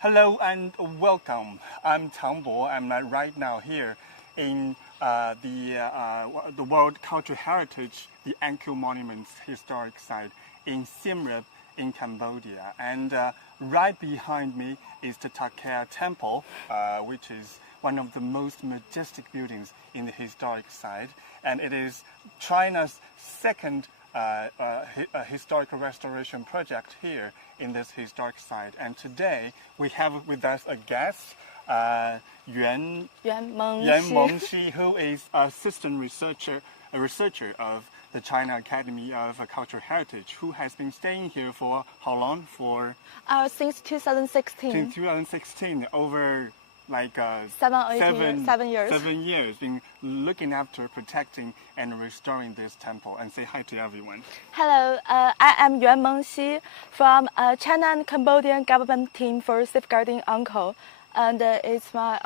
Hello and welcome. I'm Tang. I'm right now here in the World Cultural Heritage, the Angkor Monuments Historic Site in Siem Reap in Cambodia. And right behind me is the Tang Temple, which is one of the most majestic buildings in the historic site. And it is China's second historical restoration project here in this historic site. And today we have with us a guest, Yuan Mengxi, who is assistant researcher of the China Academy of Cultural Heritage, who has been staying here for how long? Since 2016. Since 2016, over like 7 years. 7 years, been looking after, protecting, and restoring this temple. And say hi to everyone. Hello, I am Yuan Mengxi from China and Cambodian government team for safeguarding Angkor, and it's my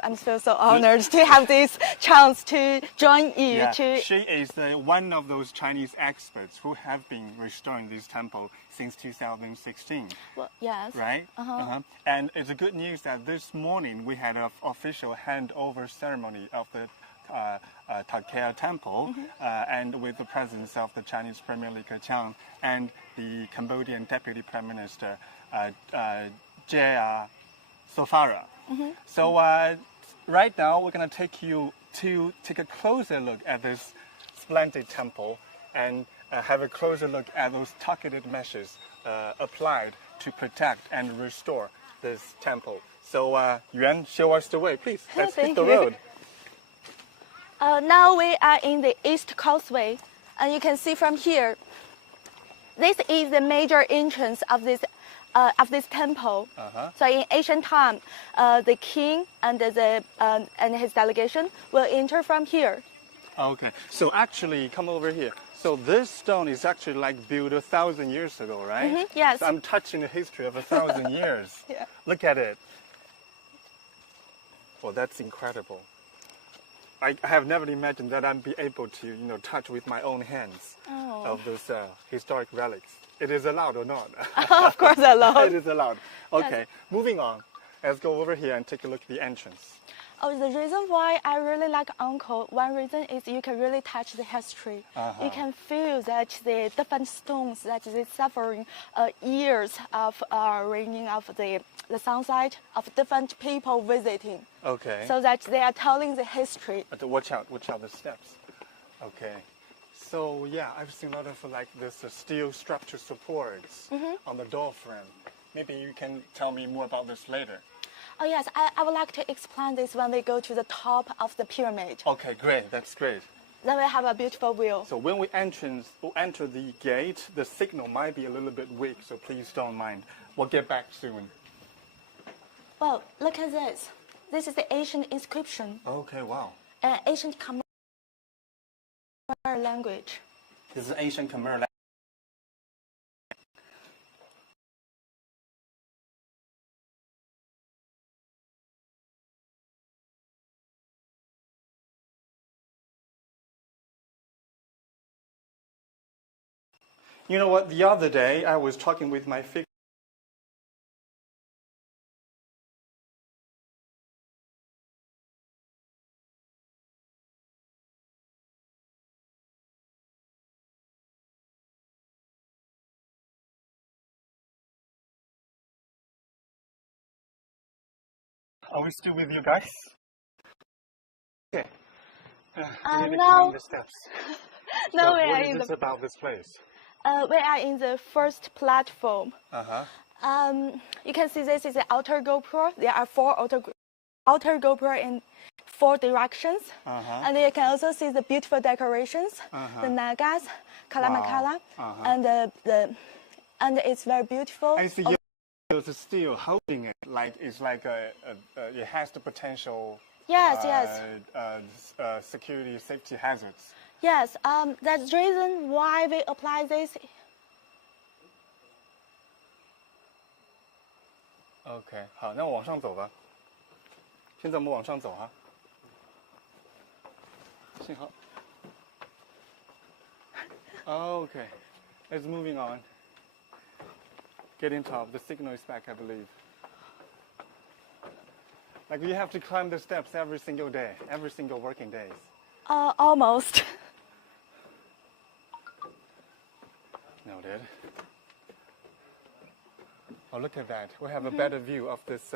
I'm so honored to have this chance to join you. Yeah, she is one of those Chinese experts who have been restoring this temple since 2016. Well, yes. Right? And it's a good news that this morning we had an official handover ceremony of the Tang Temple, and with the presence of the Chinese Premier Li Keqiang and the Cambodian Deputy Prime Minister Jaya Sofara. So right now we're going to take you to take a closer look at this splendid temple and have a closer look at those targeted measures applied to protect and restore this temple. So Yuan, show us the way, please. Let's hit the road. Now we are in the East Causeway, and you can see from here, this is the major entrance of this temple. So in ancient time, the king and his delegation will enter from here. Okay, so actually, come over here. So this stone is actually like built 1,000 years ago, right? Yes. So I'm touching the history of 1,000 years. Yeah. Look at it. Well, that's incredible. I have never imagined that I'd be able to, touch with my own hands of those historic relics. It is allowed or not? Of course allowed. It is allowed. Okay, moving on. Let's go over here and take a look at the entrance. The reason why I really like Angkor, one reason is you can really touch the history. You can feel that the different stones that they suffering years of raining of the sunset of different people visiting. Okay. So that they are telling the history. Watch out the steps. Okay. So yeah, I've seen a lot of like this steel structure supports on the door frame. Maybe you can tell me more about this later. Oh yes, I would like to explain this when we go to the top of the pyramid. Okay, great. That's great. Then we have a beautiful view. So when we enter the gate, the signal might be a little bit weak, so please don't mind. We'll get back soon. Well, look at this. This is the ancient inscription. Okay, wow. Ancient Khmer language. This is ancient Khmer language. You know what? The other day, I was talking with my Are we still with you guys? Okay. We need to climb the steps. Now So what is this about this place? We are in the first platform. You can see this is the outer GoPro. There are 4 outer GoPro in 4 directions. And you can also see the beautiful decorations, the nagas, kalamakala, and it's very beautiful. I see the steel holding it, like it's like it has the potential. Yes. Security, safety hazards. Yes, that's the reason why we apply this. OK， 好，那我往上走吧。现在我们往上走哈。信号。OK, let's moving on. Getting top. The signal is back, I believe. Like you have to climb the steps every single day, every single working days. Almost. Noted. Oh, look at that. We have a better view of this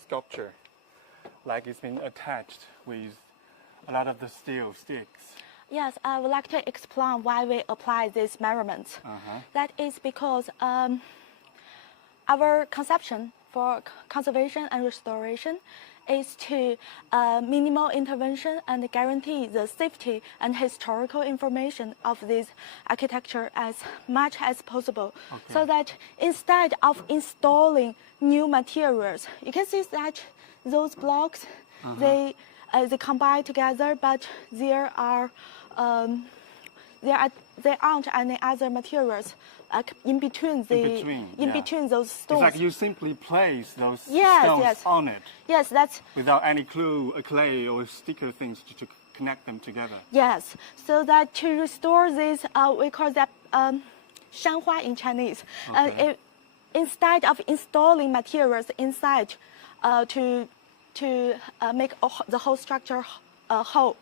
sculpture. Like it's been attached with a lot of the steel sticks. Yes, I would like to explain why we apply these measurements. That is because our conception for conservation and restoration is to minimal intervention and guarantee the safety and historical information of this architecture as much as possible. So that instead of installing new materials, you can see that those blocks, they combine together, but there aren't any other materials like in between those stones. It's like you simply place those stones on it. Yes, that's without any clay or sticker things to connect them together. Yes, so that to restore this, we call that 山花 in Chinese. Instead of installing materials inside to make the whole structure whole,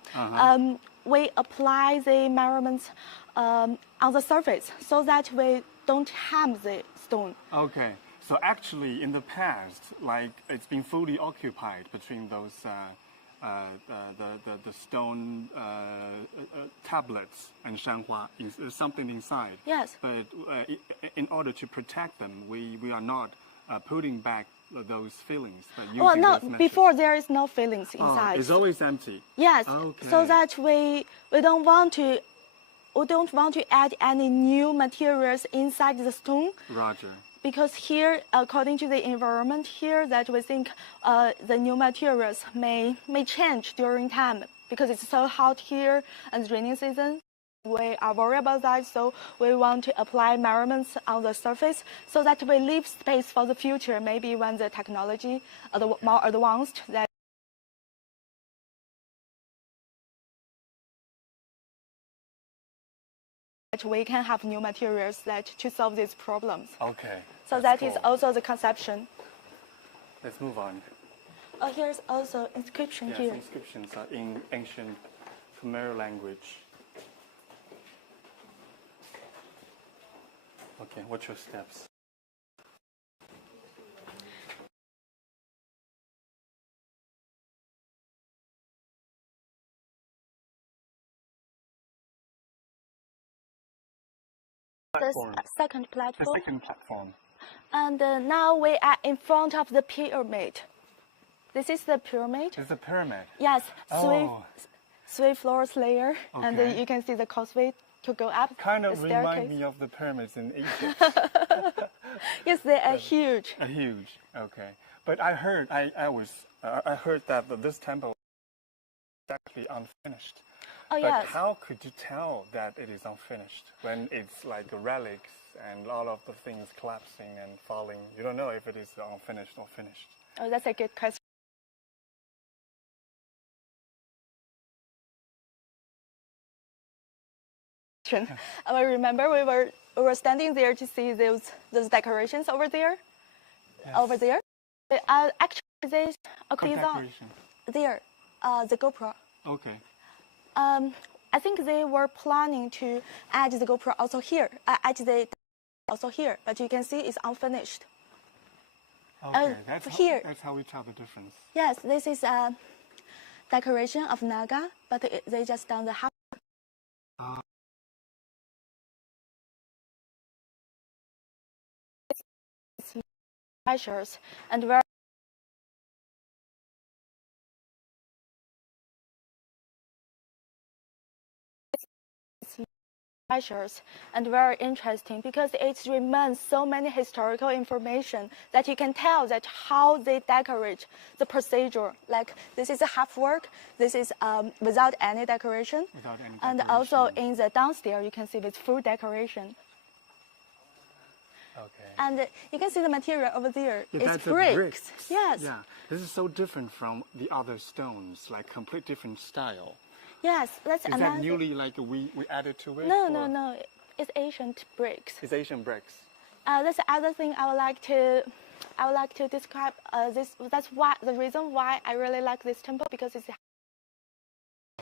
we apply the measurements on the surface so that we don't harm the stone. Okay, so actually in the past, like it's been fully occupied between those the stone tablets and shanhua, something inside. Yes. But in order to protect them, we are not putting back those fillings. But using no, those before there is no fillings inside. It's always empty. Yes. Okay. So that we don't want to add any new materials inside the stone. Roger. Because here, according to the environment here, that we think the new materials may change during time because it's so hot here and rainy season. We are worried about that, so we want to apply measurements on the surface so that we leave space for the future, maybe when the technology are more advanced, that we can have new materials to solve these problems. Okay. So that is also the conception. Let's move on. Here's also inscription here. Inscriptions are in ancient Khmer language. Okay, what's your steps? The second platform. The second platform. And now we are in front of the pyramid. This is the pyramid. It's a pyramid. Yes, Oh. three floors layer, and Okay. you can see the causeway to go up. Kind of the remind staircase. me of the pyramids in Egypt. Yes, they are huge. Huge. Okay. But I heard that this temple is actually unfinished. Oh, But yes. how could you tell that it is unfinished when it's like relics and all of the things collapsing and falling? You don't know if it is unfinished or finished. Oh, that's a good question. I remember we were standing there to see those decorations over there. Yes. Over there. Actually, they Decoration. there. The GoPro. Okay. I think they were planning to add the GoPro also here. Also here, but you can see it's unfinished. Okay. Here. That's how we tell the difference. Yes, this is a decoration of Naga, but they just done the half. Measures and where measures and very interesting because it remains so many historical information that you can tell that how they decorate the procedure. Like this is a half work, this is without any decoration. Without any And decoration. also in the downstairs you can see with full decoration. Okay. And you can see the material over there. Yeah, It's that's bricks. Yes. Yeah. This is so different from the other stones, like complete different style. Yes, that's Is another. that newly like we added to it? No, or- no, no. It's ancient bricks. It's Asian bricks. That's the other thing I would like to I would like to describe this. That's why the reason why I really like this temple, because it's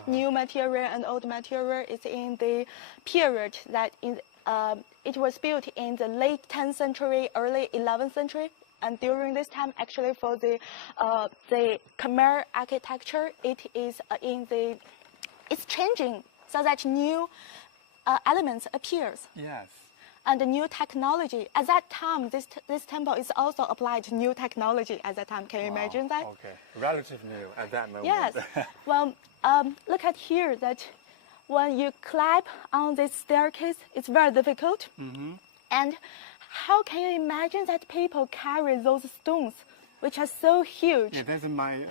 new material and old material is in the period that it was built in the late 10th century, early 11th century. And during this time, actually, for the Khmer architecture, it is it's changing so that new elements appears. Yes. And the new technology. At that time, this temple is also applied to new technology at that time. Can you imagine that? Okay, relative new at that moment. Yes. Well, look at here that when you climb on this staircase, it's very difficult. Mm-hmm. And how can you imagine that people carry those stones, which are so huge? Yeah, that's my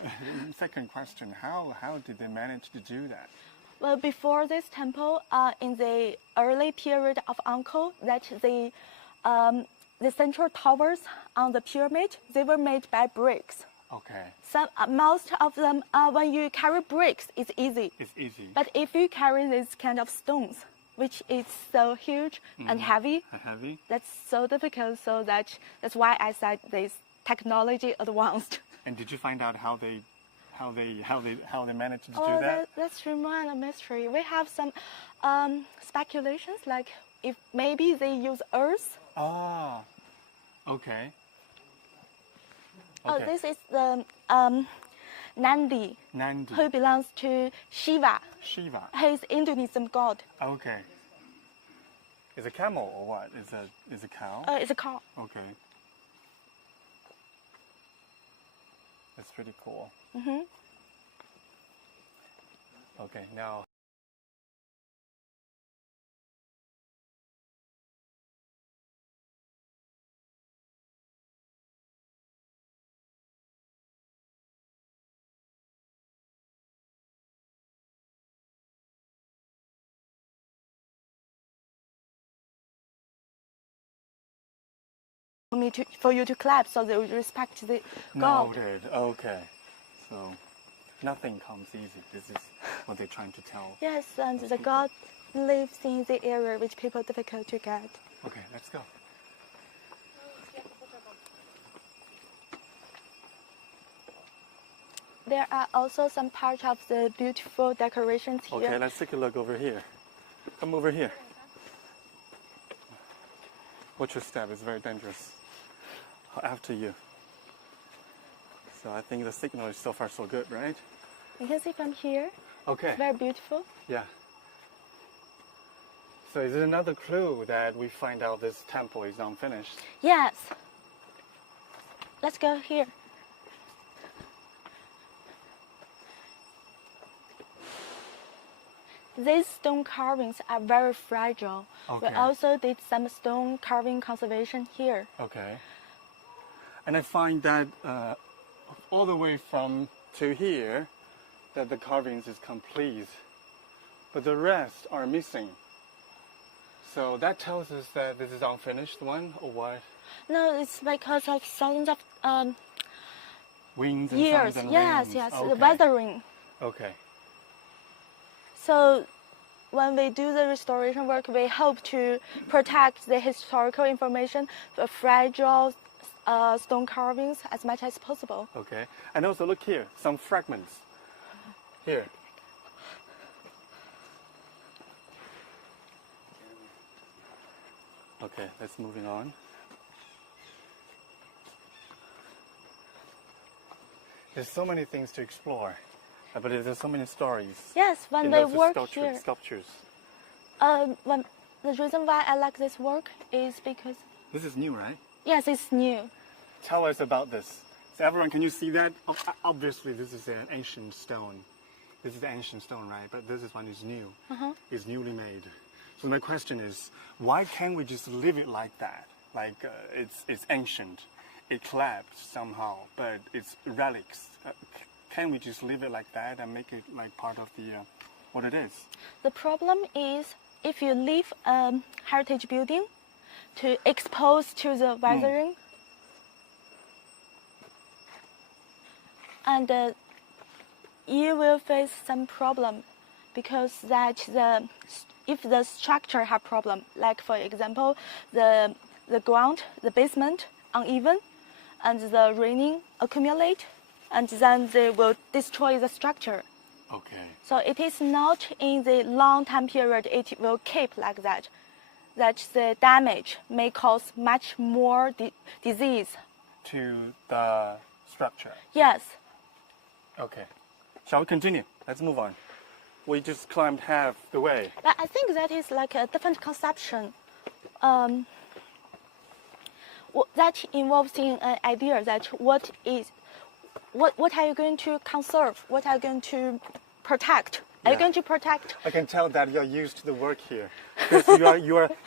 second question. How did they manage to do that? Well, before this temple, in the early period of Angkor, that the central towers on the pyramid, they were made by bricks. Okay. Most of them, when you carry bricks, it's easy. It's easy. But if you carry this kind of stones, which is so huge and heavy, that's so difficult. So that's why I said this technology advanced. And did you find out how they managed to do that? That's remain a mystery. We have some speculations, like if maybe they use earth. Ah, okay. Oh, this is the Nandi, who belongs to Shiva. Shiva. He's Indonesian god. Okay. Is a camel or what? Is a cow? It's a cow. Okay. That's pretty cool. Mm-hmm. Okay, now. For you to clap, so they would respect the god. Noted. Okay. So nothing comes easy. This is what they're trying to tell. Yes, and the god lives in the area which people difficult to get. Okay, let's go. There are also some part of the beautiful decorations here. Okay, let's take a look over here. Come over here. Watch your step, it's very dangerous. After you. So I think the signal is so far so good, right? You can see from here. Okay. It's very beautiful. Yeah. So is it another clue that we find out this temple is unfinished? Yes. Let's go here. These stone carvings are very fragile. Okay. We also did some stone carving conservation here. Okay. And I find that all the way from to here, that the carvings is complete, but the rest are missing. So that tells us that this is unfinished one, or what? No, it's because of thousands of Winds and years. suns and Yes, rains. yes, Okay. the weathering. Okay. So when we do the restoration work, we hope to protect the historical information, the fragile stone carvings as much as possible. Okay. And also look here, some fragments. Here. Okay, let's moving on. There's so many things to explore, but there's so many stories. Yes, when in they those work sculptures. The reason why I like this work is because This is new, right? yes, it's new. Tell us about this. So everyone, can you see that? Obviously, this is an ancient stone. This is the ancient stone, right? But this one is new. It's newly made. So my question is, why can't we just leave it like that? Like it's ancient, it collapsed somehow, but it's relics. Can we just leave it like that and make it like part of the what it is? The problem is if you leave a heritage building to expose to the weathering, and you will face some problem because if the structure have problem, like for example the ground, the basement uneven, and the raining accumulate, and then they will destroy the structure. Okay. So it is not in the long time period it will keep like that. That the damage may cause much more disease. To the structure? Yes. Okay. Shall we continue? Let's move on. We just climbed half the way. But I think that is like a different conception. That involves in an idea that what are you going to conserve? What are you going to protect? Are you going to protect? I can tell that you're used to the work here, because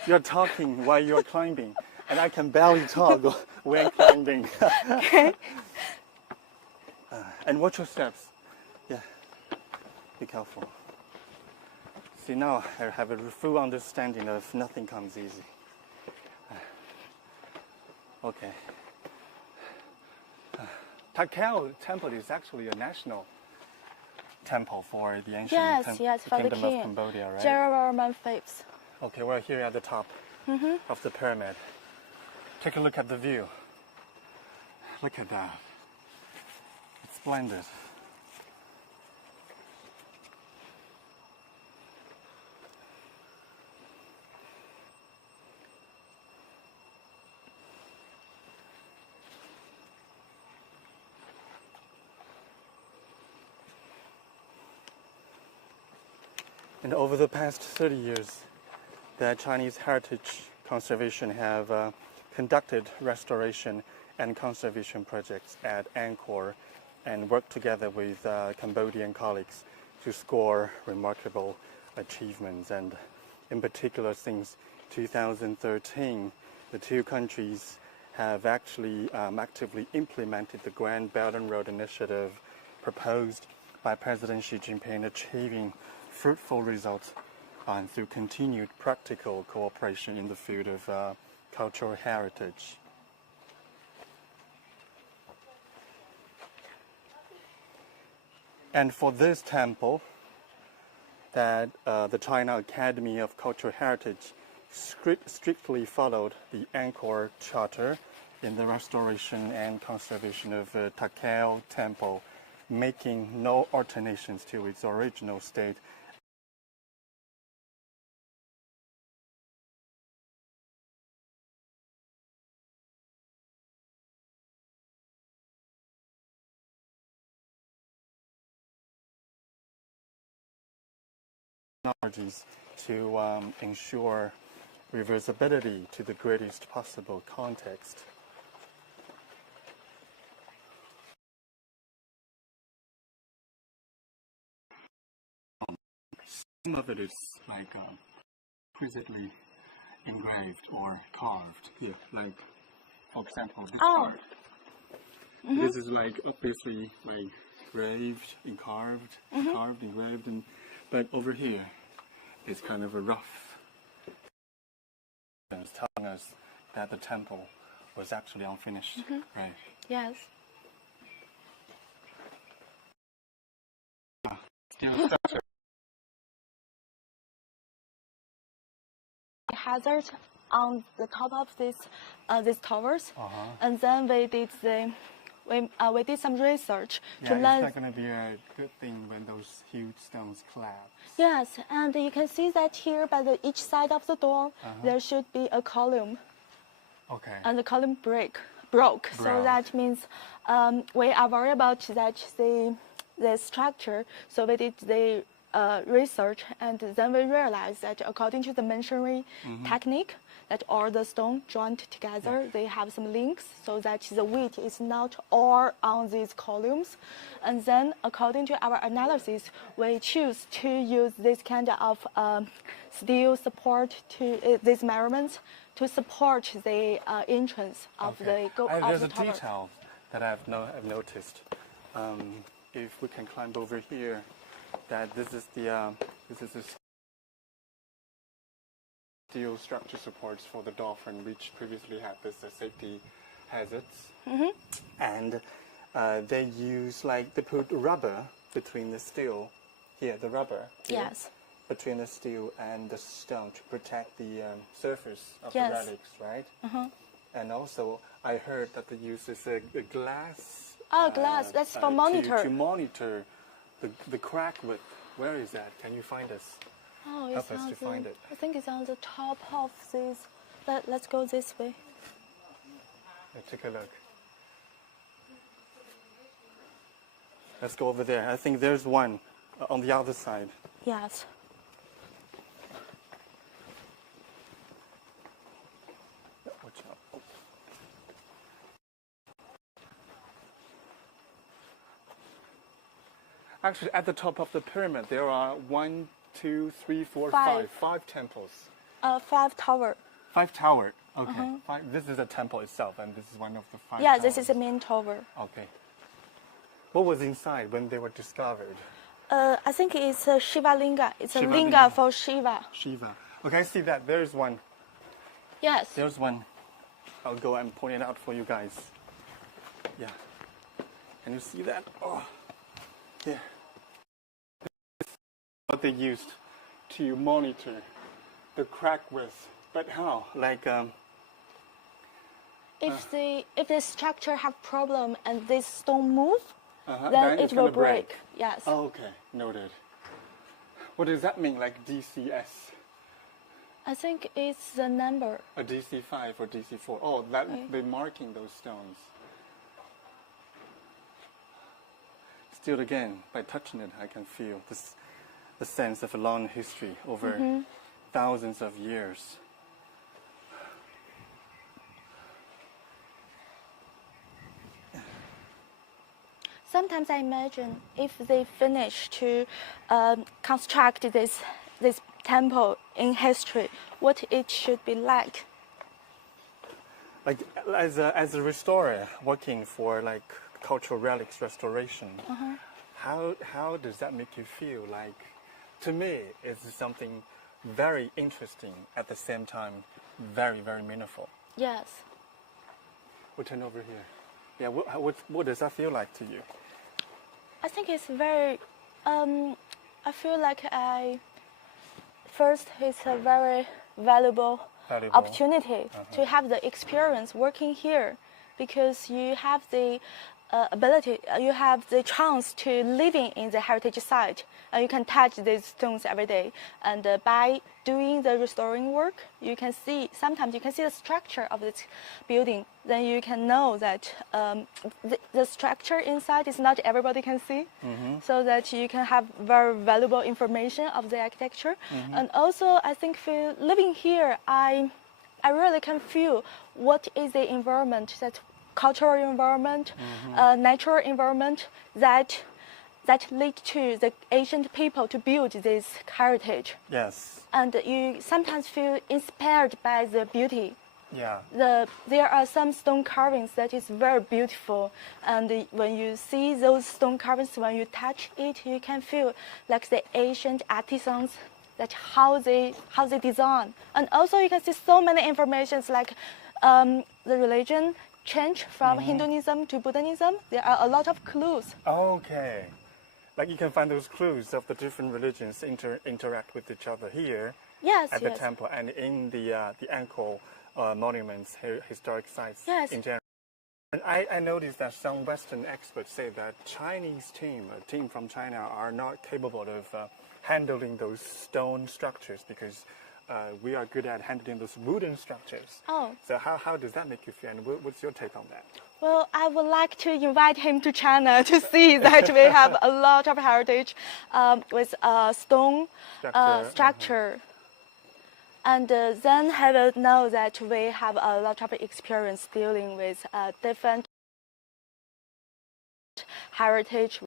you're talking while you're climbing, and I can barely talk when climbing. Okay. And watch your steps. Yeah. Be careful. See, now I have a full understanding of nothing comes easy. Okay. Takeo Temple is actually a national temple for the ancient for the kingdom king. of Cambodia, right? Jayavarman Fifth. Okay, we're here at the top of the pyramid. Take a look at the view. Look at that. It's splendid. And over the past 30 years, the Chinese Heritage Conservation have conducted restoration and conservation projects at Angkor and worked together with Cambodian colleagues to score remarkable achievements. And in particular, since 2013, the two countries have actually actively implemented the Grand Belt and Road Initiative proposed by President Xi Jinping, achieving fruitful results through continued practical cooperation in the field of cultural heritage. And for this temple, that the China Academy of Cultural Heritage strictly followed the Angkor Charter in the restoration and conservation of Takeo Temple, making no alterations to its original state. Technologies to ensure reversibility to the greatest possible context. Some of it is like presently engraved or carved. Yeah, like for example, this part. This is like obviously like engraved and carved, engraved, and but over here is kind of a rough. It's telling us that the temple was actually unfinished, right? Yes. Hazard on the top of these towers, and then we did some research to learn. It's not going to be a good thing when those huge stones collapse. Yes, and you can see that here by each side of the door there should be a column. Okay. And the column broke. So that means we are worried about that the structure. So we did the research, and then we realized that according to the masonry technique, that all the stone joined together, they have some links so that the weight is not all on these columns. And then according to our analysis, we choose to use this kind of steel support to these measurements to support the entrance of the tower. There's a detail that I've noticed. If we can climb over here, that this is the steel structure supports for the dolphin, which previously had this safety hazards, and they put rubber between the steel here, the rubber. Yes. Between the steel and the stone to protect the surface of the relics, right? And also, I heard that they use a glass. Oh, glass. That's for monitor. To monitor the crack width. Where is that? Can you find us? Oh, Help us to find it. I think it's on the top of this. Let's go this way. Let's take a look. Let's go over there. I think there's one on the other side. Yes. Watch out. Oh. Actually, at the top of the pyramid, there are 1, 2, 3, 4, 5 temples. 5 tower. 5 tower. Okay. This is a temple itself, and this is one of the 5. Yeah, towers. this is the main tower. Okay. What was inside when they were discovered? I think it's a Shiva Linga. It's a Shiva linga Linga. for Shiva. Shiva. Okay, I see that. There's one. Yes. There's one. I'll go and point it out for you guys. Yeah. Can you see that? Oh. Yeah. This is what they used to monitor the crack width. But how? Like if the structure have problem and this stone move, then it will break. Yes. Oh, okay, noted. What does that mean, like DCS? I think it's the number. A DC5 or DC4. Oh, that they're marking those stones. Still again, by touching it, I can feel the sense of a long history over thousands of years. Sometimes I imagine if they finish to construct this temple in history, what it should be like. Like as a restorer working for like cultural relics restoration, how does that make you feel? Like, to me, it's something very interesting at the same time, very, very meaningful. Yes. We'll turn over here. Yeah, what does that feel like to you? I think it's very, I feel like first it's a very valuable opportunity to have the experience working here, because you have the ability, you have the chance to living in the heritage site, and you can touch these stones every day. And by doing the restoring work, you can see, sometimes you can see the structure of this building. Then you can know that the structure inside is not everybody can see, so that you can have very valuable information of the architecture. And also, I think for living here, I really can feel what is the environment, that cultural environment, natural environment that lead to the ancient people to build this heritage. Yes. And you sometimes feel inspired by the beauty. Yeah. There are some stone carvings that is very beautiful, and when you see those stone carvings, when you touch it, you can feel like the ancient artisans, that how they design. And also you can see so many informations like the religion change from Hinduism to Buddhism. There are a lot of clues. Okay. Like you can find those clues of the different religions interact with each other here at the temple and in the Angkor monuments, historic sites in general. And I noticed that some Western experts say that Chinese a team from China, are not capable of handling those stone structures, because we are good at handling those wooden structures. Oh. So how does that make you feel, and what's your take on that? Well, I would like to invite him to China to see that we have a lot of heritage with stone structure. And then he will know that we have a lot of experience dealing with different heritage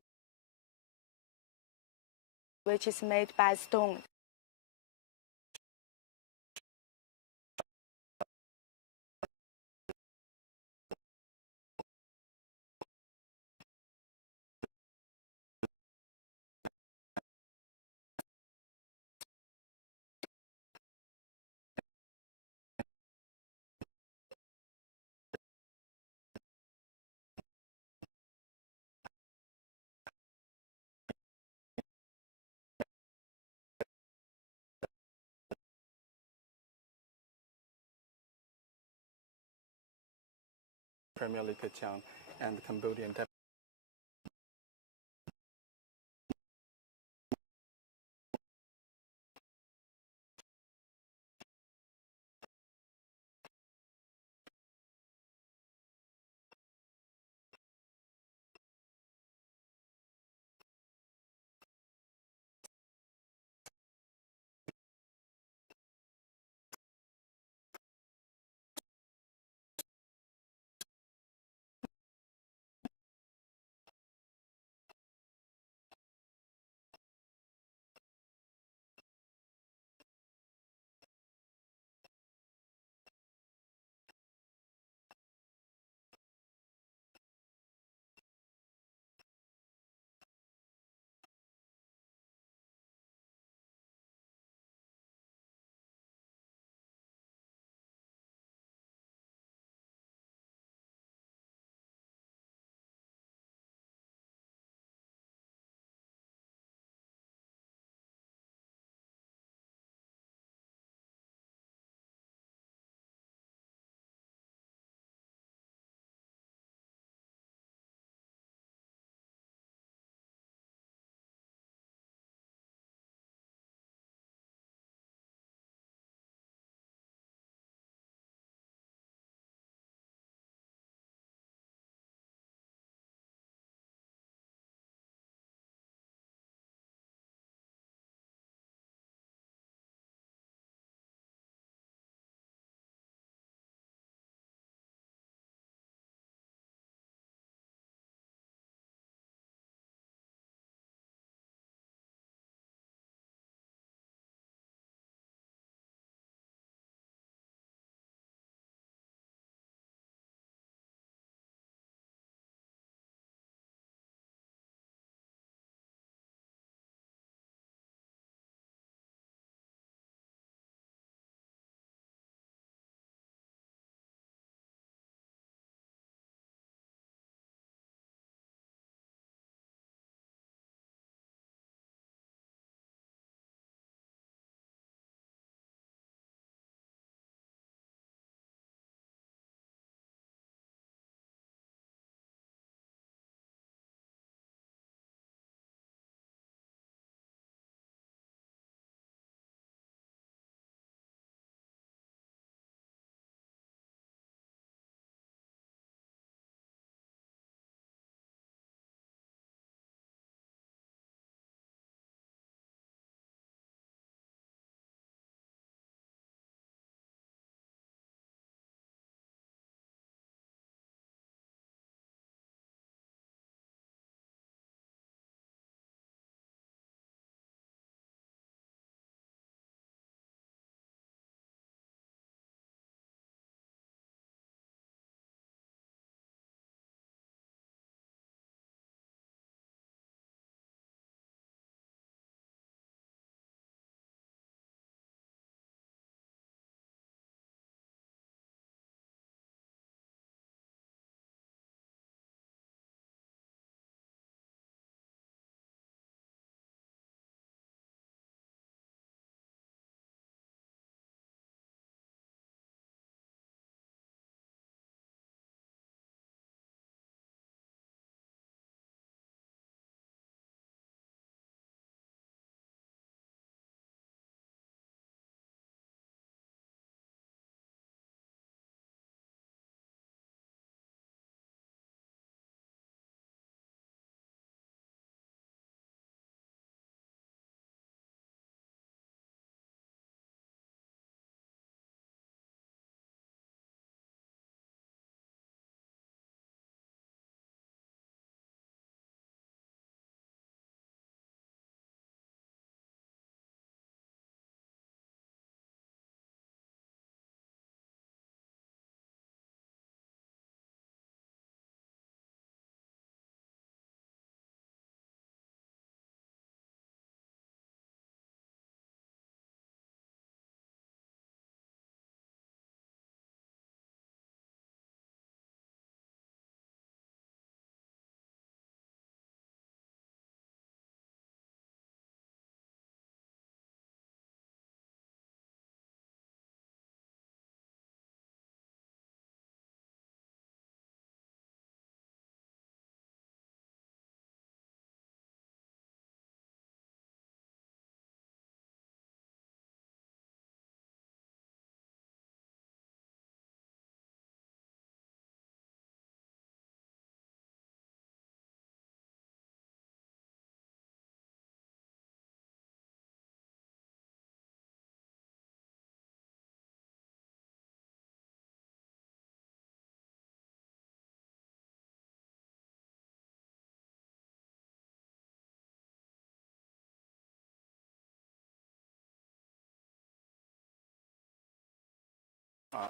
which is made by stone. Premier League and the Cambodian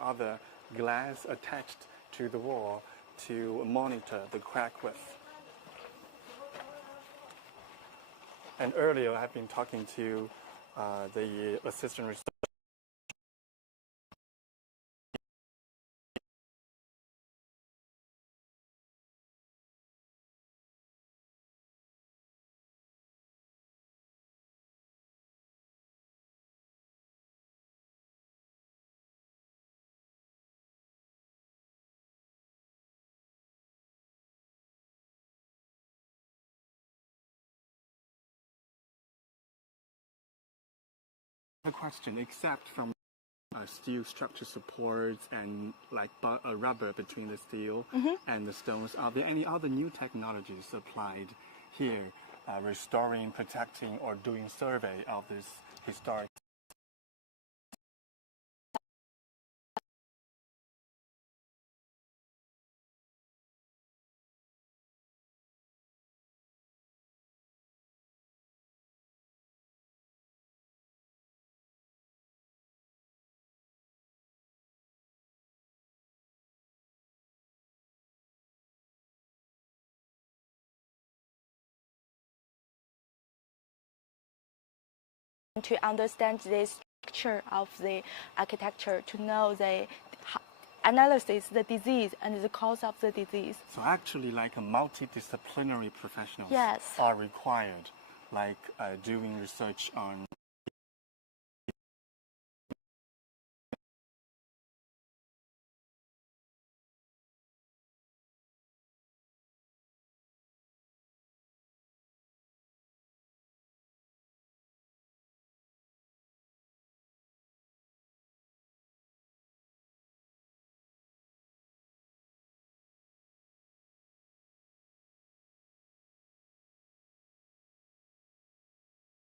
other glass attached to the wall to monitor the crack width. And earlier I've been talking to the assistant researcher. The question, except from steel structure supports and like rubber between the steel and the stones, are there any other new technologies applied here, restoring, protecting, or doing survey of this historic? To understand the structure of the architecture, to know the analysis, the disease, and the cause of the disease. So actually like a multidisciplinary professionals Yes. are required, like doing research on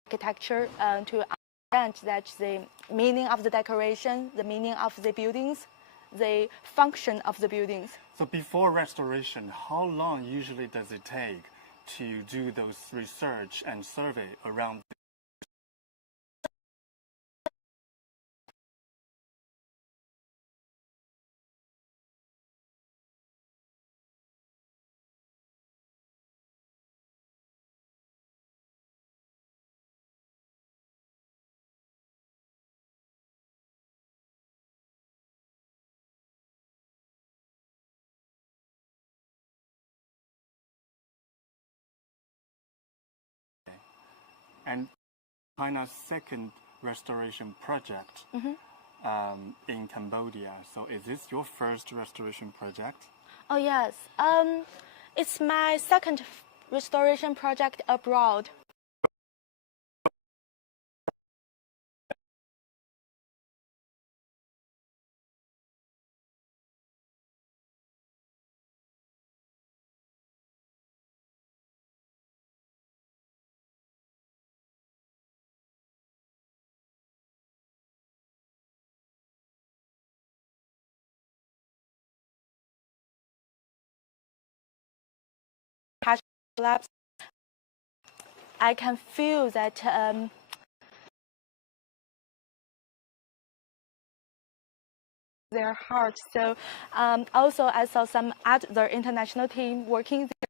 architecture to understand that the meaning of the decoration, the meaning of the buildings, the function of the buildings. So before restoration, how long usually does it take to do those research and survey around? And China's second restoration project in Cambodia. So is this your first restoration project? Oh yes, it's my second restoration project abroad. Labs, I can feel that their heart. So also I saw some other international team working there.